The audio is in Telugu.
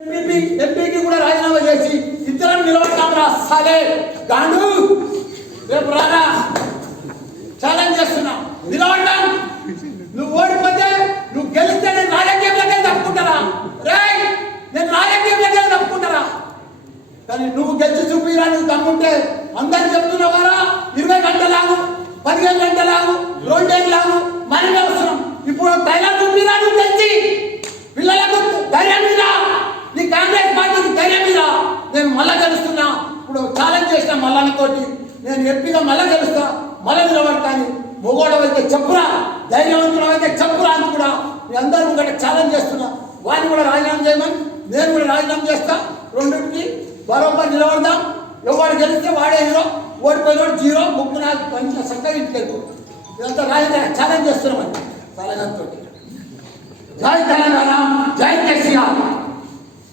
ఎంపీ ఎంపీకి కూడా రాజీనామా చేసి ఇద్దరం నిలబడతాం రా గాండు రేపు రారా. ఛాలెంజ్ చేస్తున్నా. నిలబడ్డాం. నువ్వు ఓడిపోతే నువ్వు గెలిస్తే నేను రాజకీయంలోకే తప్పుకుంటారా? రే నేను రాజకీయంలోకే తప్పుకుంటారా? కానీ నువ్వు గెలిచి చూపిరా నువ్వు తమ్ముంటే అందరు చెప్తున్నావారా ఇరవై గంటలాగు పదిహేను గంటలాగు రెండేళ్ళలాగు మనమే అవసరం ఇప్పుడు టైలర్ చూపిరా నువ్వు? ఛాలెంజ్ మల్లన్నతోటి నేను ఎంపీగా మళ్ళా గెలుస్తా మళ్ళా నిలబడతాను మొగోడవైతే చెప్పురా ధైర్యవంతుడు అయితే చెప్పురా అని కూడా మీ అందరూ ఇంకా ఛాలెంజ్ చేస్తున్నా. వారిని కూడా రాజీనామా చేయమని నేను కూడా రాజీనామా చేస్తా. రెండింటికి బరోబర్ నిలబడదాం. ఎవరు గెలిస్తే వాడే హీరో ఓడిపోయినోడు జీరో ముగ్గురు నాకు మంచిగా చక్కగా ఇంటికి ఇదంతా రాజకీయ ఛాలెంజ్ చేస్తున్నామని తెలంగాణతో జై తెలంగాణ.